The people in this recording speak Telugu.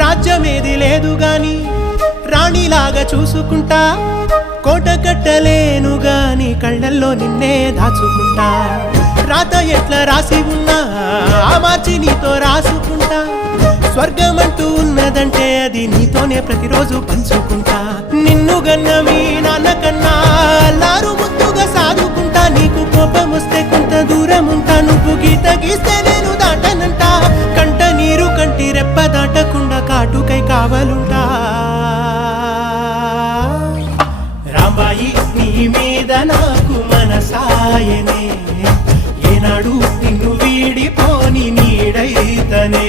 రాజ్యమేది లేదు గాని రాణిలాగా చూసుకుంటా, కోట కట్టలేను గాని కళ్ళల్లో నిన్నే దాచుకుంటా. రాత ఎట్లా రాసి ఉన్నా ఆ మార్చి నీతో రాసుకుంటా. స్వర్గమంటూ ఉన్నదంటే అది నీతోనే ప్రతిరోజు పంచుకుంటా. నిన్ను గన్న మీ నాన్న కన్నా లారు ముద్దుగా సాదుకుంటా. నీకు కోపం వస్తే కొంత దూరం ఉంటా, నువ్వు గీత గీస్తే నేను దాటనంట. కంట నీరు కంటి రెప్ప దాటకుండా కాటుకై కావలుంటా. రాంబాయి నీ మీద నాకు మనసాయనే, ఏనాడు నిన్ను వీడిపోని నీడైతనే.